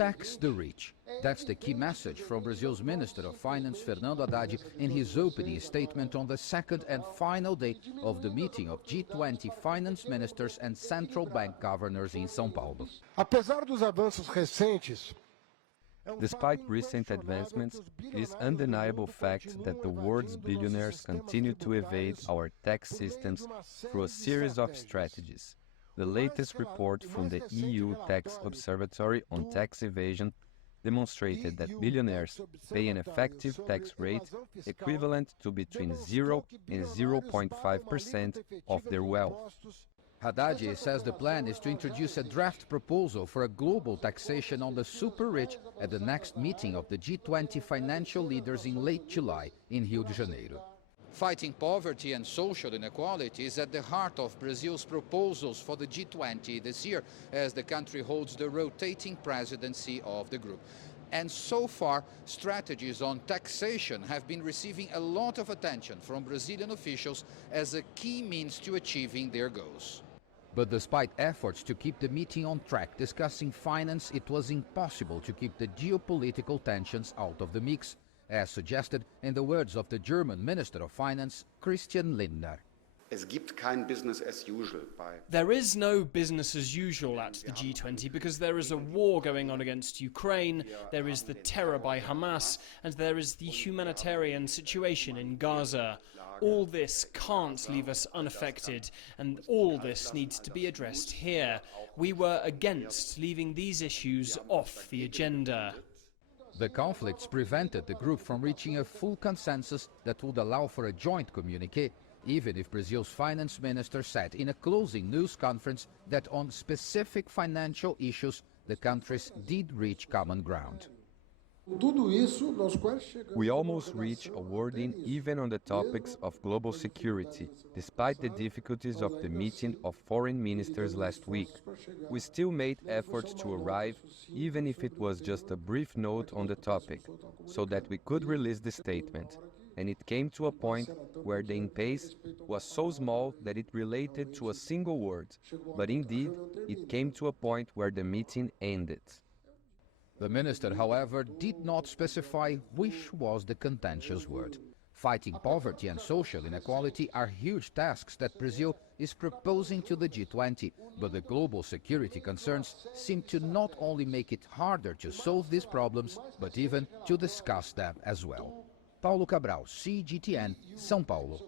tax the rich. That's the key message from Brazil's Minister of Finance, Fernando Haddad, in his opening statement on the second and final day of the meeting of G20 finance ministers and central bank governors in Sao Paulo. Apesar dos avanços recentes, despite recent advancements, it is undeniable fact that the world's billionaires continue to evade our tax systems through a series of strategies. The latest report from the EU Tax Observatory on tax evasion demonstrated that billionaires pay an effective tax rate equivalent to between 0 and 0.5% of their wealth. Haddad says the plan is to introduce a draft proposal for a global taxation on the super-rich at the next meeting of the G20 financial leaders in late July in Rio de Janeiro. Fighting poverty and social inequality is at the heart of Brazil's proposals for the G20 this year, as the country holds the rotating presidency of the group. And so far, strategies on taxation have been receiving a lot of attention from Brazilian officials as a key means to achieving their goals. But despite efforts to keep the meeting on track discussing finance, it was impossible to keep the geopolitical tensions out of the mix, as suggested in the words of the German Minister of Finance, Christian Lindner. There is no business as usual at the G20 because there is a war going on against Ukraine, there is the terror by Hamas, and there is the humanitarian situation in Gaza. All this can't leave us unaffected, and all this needs to be addressed here. We were against leaving these issues off the agenda. The conflicts prevented the group from reaching a full consensus that would allow for a joint communique, even if Brazil's finance minister said in a closing news conference that on specific financial issues the countries did reach common ground. We almost reached a wording even on the topics of global security, despite the difficulties of the meeting of foreign ministers last week. We still made efforts to arrive, even if it was just a brief note on the topic, so that we could release the statement. And it came to a point where the impasse was so small that it related to a single word. But indeed, it came to a point where the meeting ended. The minister, however, did not specify which was the contentious word. Fighting poverty and social inequality are huge tasks that Brazil is proposing to the G20, but the global security concerns seem to not only make it harder to solve these problems, but even to discuss them as well. Paulo Cabral, CGTN, São Paulo.